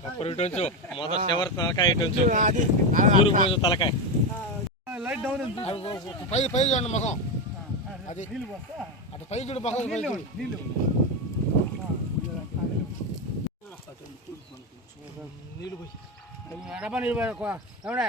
అప్పుడు ఇటు మొదటి చివరి తలకాయ ఇటు ఉంచు తూర్పు పోసు తలకాయ పై పై చూడండి ముఖం అది అటు పై చూడు ముఖం పై చూడు నీళ్ళు పోయి డబ్బా నీళ్ళు ఎవడే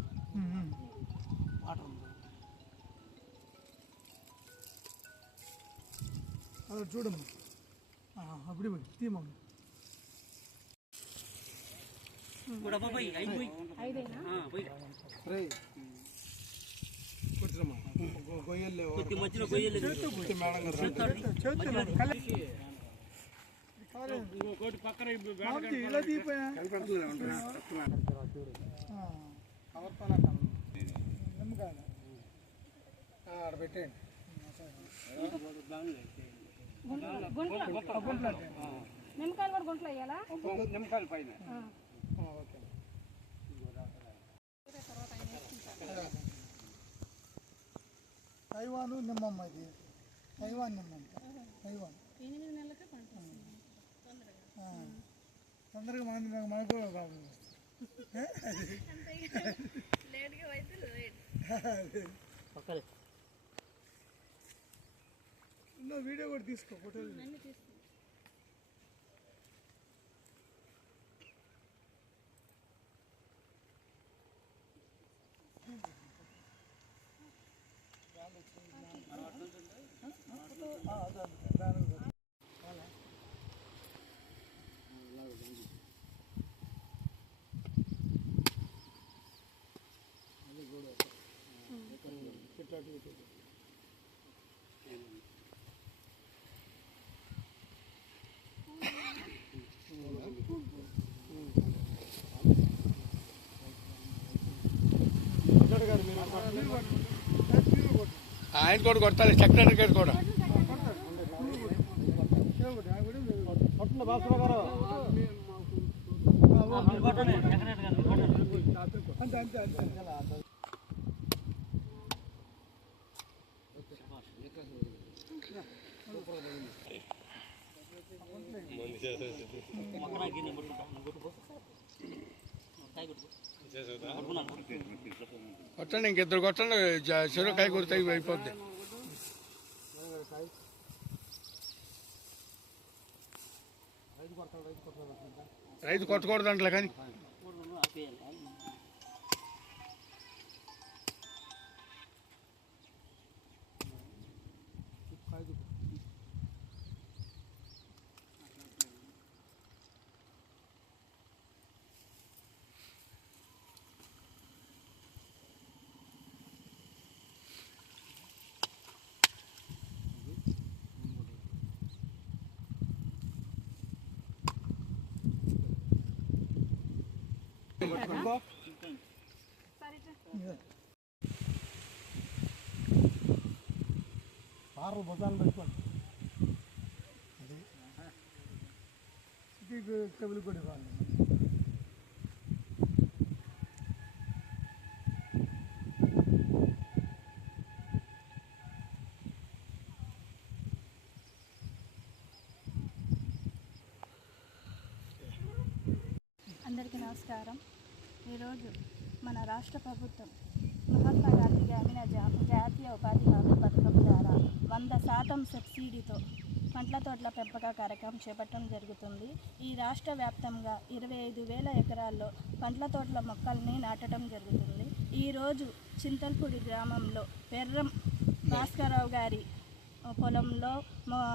అలా చూడమ్మ. అప్పుడే తీయమ్మ. పెట్టేయండి. నిమ్మకాయలు కూడా గుంట్లో వేయాలా నిమ్మకాయలు పైన. ఆ. ఓకే. తైవాను నిమ్మమ్మ ఇది. తైవాన్ నిమ్మమ్మ. తైవాన్. ఎనిమిది నెలలకే. తొందరగా మంది మనకు కాదు ఎన్నో వీడియో కూడా తీసుకో ఫోటోలు ఆయన కూడా కొడతారు సెక్రటరీ గారు కూడా. అంతే అంతే అంతే కొట్టండి ఇంకిద్దరు కొట్టండి చెరువు కాయ కూర తగ్గి అయిపోద్ది. రైతు కొట్టకూడదు అంటలే కానీ. ఆరు భుజాలు పెట్టుకోండి ఇది టేబుల్ కూడా ఇవ్వాలి అందరికీ నమస్కారం. ఈరోజు మన రాష్ట్ర ప్రభుత్వం మహాత్మా గాంధీ గ్రామీణ జా- జాతీయ ఉపాధి హామీ పథకం ద్వారా వంద శాతం సబ్సిడీతో పండ్ల తోటల పెంపక కార్యక్రమం చేపట్టడం జరుగుతుంది. ఈ రాష్ట్ర వ్యాప్తంగా ఇరవై ఐదు వేల ఎకరాల్లో పండ్ల తోటల మొక్కల్ని నాటడం జరుగుతుంది. ఈరోజు చింతల్పూడి గ్రామంలో పెర్రం భాస్కరరావు గారి పొలంలో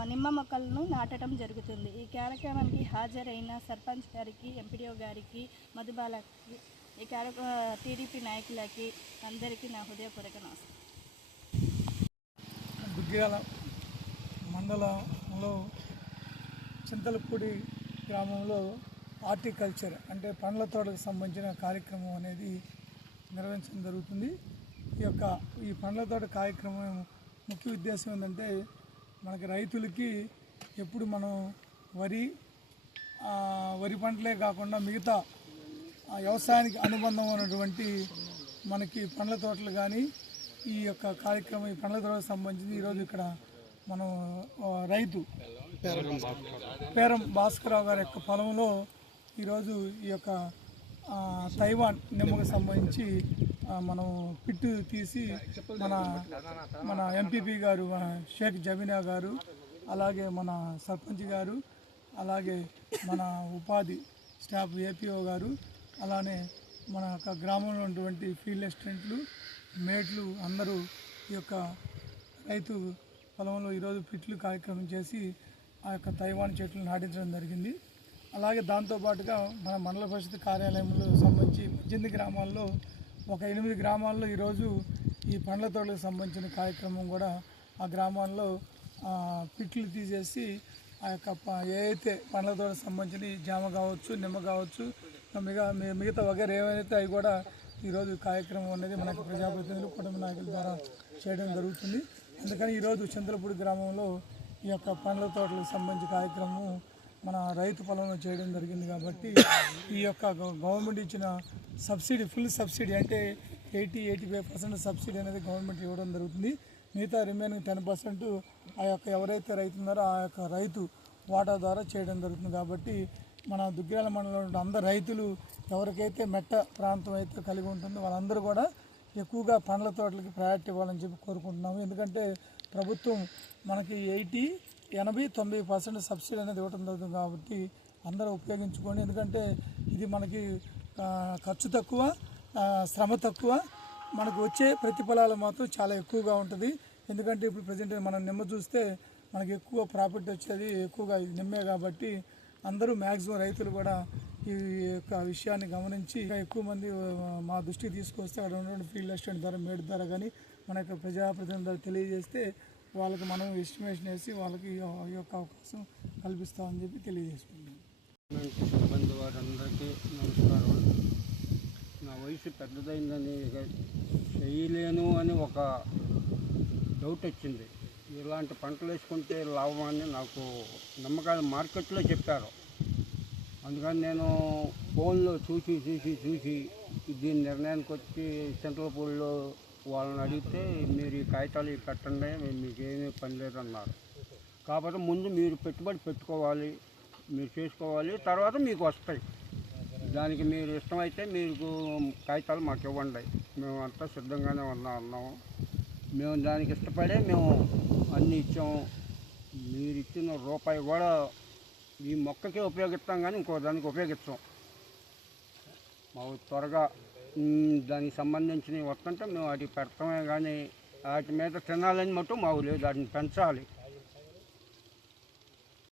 నిమ్మ మొక్కలను నాటడం జరుగుతుంది. ఈ కార్యక్రమానికి హాజరైన సర్పంచ్ గారికి ఎంపీడీఓ గారికి మధుబాలకి ఈ కార్యక్రమ టీడీపీ నాయకులకి అందరికీ నా హృదయపూర్వక నమస్కారం. దుగ్గిరాల మండలంలో చింతలపూడి గ్రామంలో హార్టికల్చర్ అంటే పండ్ల తోటకు సంబంధించిన కార్యక్రమం అనేది నిర్వహించడం జరుగుతుంది. ఈ యొక్క ఈ పండ్ల తోట కార్యక్రమం ముఖ్య ఉద్దేశం ఏంటంటే మనకి రైతులకి ఎప్పుడు మనం వరి వరి పంటలే కాకుండా మిగతా వ్యవసాయానికి అనుబంధం ఉన్నటువంటి మనకి పండ్ల తోటలు కానీ ఈ యొక్క కార్యక్రమం ఈ పండ్ల తోటకు సంబంధించి ఈరోజు ఇక్కడ మనం రైతు పేరం భాస్కరరావు గారి యొక్క పొలంలో ఈరోజు ఈ యొక్క తైవాన్ నిమ్మకు సంబంధించి మనం పిట్టు తీసి మన మన ఎంపీపీ గారు మన షేక్ జబీనా గారు అలాగే మన సర్పంచ్ గారు అలాగే మన ఉపాధి స్టాఫ్ ఏపీఓ గారు అలానే మన యొక్క గ్రామంలో ఉన్నటువంటి ఫీల్డ్ అసిస్టెంట్లు మేట్లు అందరూ ఈ యొక్క రైతు పొలంలో ఈరోజు పిట్లు కార్యక్రమం చేసి ఆ యొక్క తైవాన్ చెట్లు నాటించడం జరిగింది. అలాగే దాంతోపాటుగా మన మండల పరిషత్ కార్యాలయంలో సంబంధించి పద్దెనిమిది గ్రామాల్లో ఒక ఎనిమిది గ్రామాల్లో ఈరోజు ఈ పండ్ల తోటలకు సంబంధించిన కార్యక్రమం కూడా ఆ గ్రామాల్లో పిట్లు తీసేసి ఆ యొక్క ప- ఏ అయితే పండ్ల తోటకు సంబంధించిన జామ కావచ్చు నిమ్మ కావచ్చు మిగతా మిగతా వగేర ఏమైతే అవి కూడా ఈరోజు కార్యక్రమం అనేది మనకు ప్రజాప్రతినిధులు కుటుంబ నాయకుల ద్వారా చేయడం జరుగుతుంది. అందుకని ఈరోజు చంద్రపూడి గ్రామంలో ఈ యొక్క పండ్ల తోటలకు సంబంధించి కార్యక్రమం మన రైతు పొలంలో చేయడం జరిగింది కాబట్టి ఈ యొక్క గవర్నమెంట్ ఇచ్చిన సబ్సిడీ ఫుల్ సబ్సిడీ అంటే eighty eighty five percent subsidy అనేది గవర్నమెంట్ ఇవ్వడం జరుగుతుంది. మిగతా రిమైనింగ్ టెన్ పర్సెంట్ ఆ యొక్క ఎవరైతే రైతు ఉన్నారో ఆ యొక్క రైతు వాటా ద్వారా చేయడం జరుగుతుంది కాబట్టి మన దుగ్గిరాల మండలంలో అందరు రైతులు ఎవరికైతే మెట్ట ప్రాంతం అయితే కలిగి ఉంటుందో వాళ్ళందరూ కూడా ఎక్కువగా పండ్ల తోటలకి ప్రయారిటీ ఇవ్వాలని చెప్పి కోరుకుంటున్నాము. ఎందుకంటే ప్రభుత్వం మనకి ఎయిటీ ఎనభై తొంభై పర్సెంట్ సబ్సిడీ అనేది ఇవ్వడం జరుగుతుంది కాబట్టి అందరూ ఉపయోగించుకోండి. ఎందుకంటే ఇది మనకి ఖర్చు తక్కువ శ్రమ తక్కువ. మనకు వచ్చే ప్రతిఫలాలు మాత్రం చాలా ఎక్కువగా ఉంటుంది. ఎందుకంటే ఇప్పుడు ప్రజెంట్ మనం నిమ్మ చూస్తే మనకి ఎక్కువ ప్రాఫిట్ వచ్చేది ఎక్కువగా నిమ్మే కాబట్టి అందరూ మ్యాక్సిమం రైతులు కూడా ఈ యొక్క విషయాన్ని గమనించి ఎక్కువ మంది మా దృష్టికి తీసుకొస్తే అక్కడ ఉన్నటువంటి ఫీల్డ్ అసిస్టెంట్ ద్వారా మేడ్ ద్వారా కానీ మన యొక్క ప్రజాప్రతినిధుల ద్వారా తెలియజేస్తే వాళ్ళకి మనం ఎస్టిమేషన్ వేసి వాళ్ళకి ఈ యొక్క అవకాశం కల్పిస్తామని చెప్పి తెలియజేసుకుంటున్నాం. సిబ్బంది వారందరికీ నమస్కారం. నా వయసు పెద్దదైందని ఇక చేయలేను అని ఒక డౌట్ వచ్చింది. ఇలాంటి పంటలు వేసుకుంటే లాభం అని నాకు నమ్మకాలు మార్కెట్లో చెప్పారు. అందుకని నేను ఫోన్లో చూసి చూసి చూసి దీని నిర్ణయానికి వచ్చి సెంట్రల్ పూల్లో వాళ్ళని అడిగితే మీరు ఈ కాగితాలు ఇవి పెట్టండి మీకు ఏమీ పని లేదన్నారు. కాబట్టి ముందు మీరు పెట్టుబడి పెట్టుకోవాలి మీరు చేసుకోవాలి తర్వాత మీకు వస్తాయి. దానికి మీరు ఇష్టమైతే మీకు కాగితాలు మాకు ఇవ్వండి. మేము అంతా సిద్ధంగానే ఉన్నా ఉన్నాము మేము దానికి ఇష్టపడే మేము అన్నీ ఇచ్చాము మీరు ఇచ్చిన రూపాయి కూడా ఈ మొక్కకే ఉపయోగిస్తాం కానీ ఇంకో దానికి ఉపయోగిస్తాం. మాకు త్వరగా దానికి సంబంధించినవి వస్తుంటే మేము వాటికి పెడతామే కానీ వాటి మీద తినాలని మటు మాకు లేదు. వాటిని పెంచాలి.